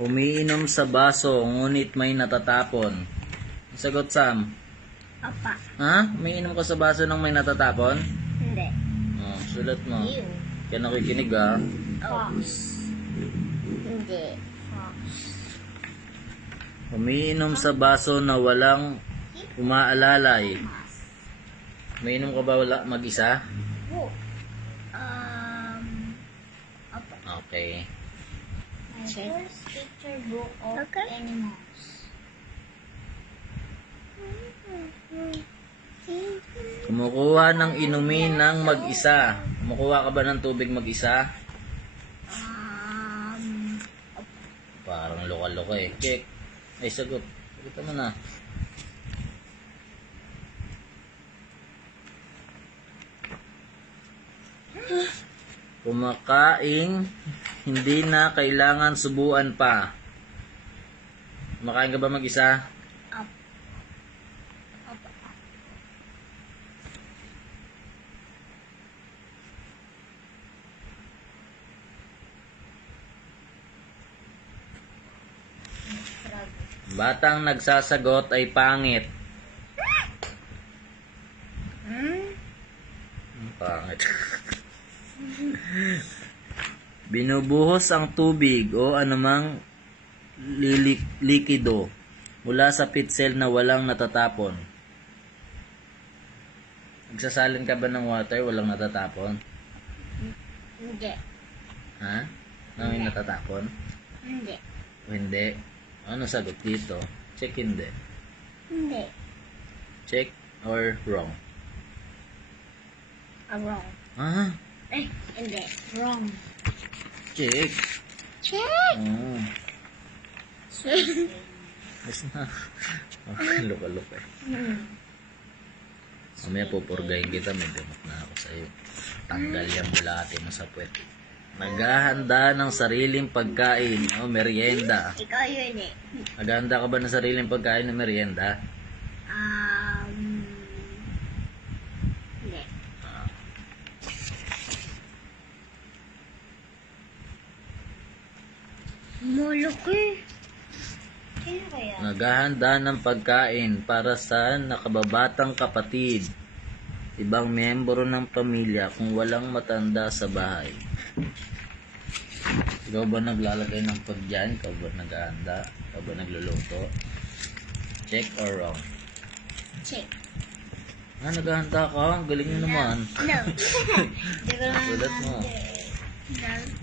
Umiinom sa baso, ngunit may natatapon. Sagot, Sam. Apa. Ha? Umiinom ka sa baso nang may natatapon? Hindi. Oh, sulat mo. Ew. Kaya nakikinig, ha? Fox. Hindi. Fox. Umiinom sa baso na walang umaalalay. Umiinom ka ba mag-isa? Apa. Okay. My first picture book of animals. Kumukuha ng inumin ng mag-isa. Kumukuha ka ba ng tubig mag-isa? Parang loka-loka eh. Check. Ay, sagot. Sagot mo na. Kumakaing hindi na kailangan subuan pa. Kumakain ka ba mag-isa? Batang nagsasagot ay pangit. Pangit. Binubuhos ang tubig o anumang likido mula sa pitsil na walang natatapon. Nagsasalin ka ba ng water walang natatapon? Hindi. Ha? Nang may natatapon? Hindi. O hindi? Ano sagot dito? Check hindi. Hindi. Check or wrong? Wrong. Ah, Hindi. Wrong. check. Check! Oh. Yes na. Okay, luka-luka eh. Mamaya pupurgayin kita, may gamot na ako sa'yo. Tanggal yung bulate mo sa puwet. Naghahanda ng sariling pagkain o merienda. Ikaw yun eh. Naghahanda ka ba ng sariling pagkain o merienda? Hindi. Malaki. Sino kaya? Naghahanda ng pagkain para sa nakababatang kapatid, ibang miyembro ng pamilya kung walang matanda sa bahay. Ikaw ba naglalagay ng food dyan? Ikaw ba naghahanda? Ikaw ba nagluluto? Check or wrong? Check. Naghahanda ka? Ang galing mo naman. No. Hindi ko lang Sulat mo. No.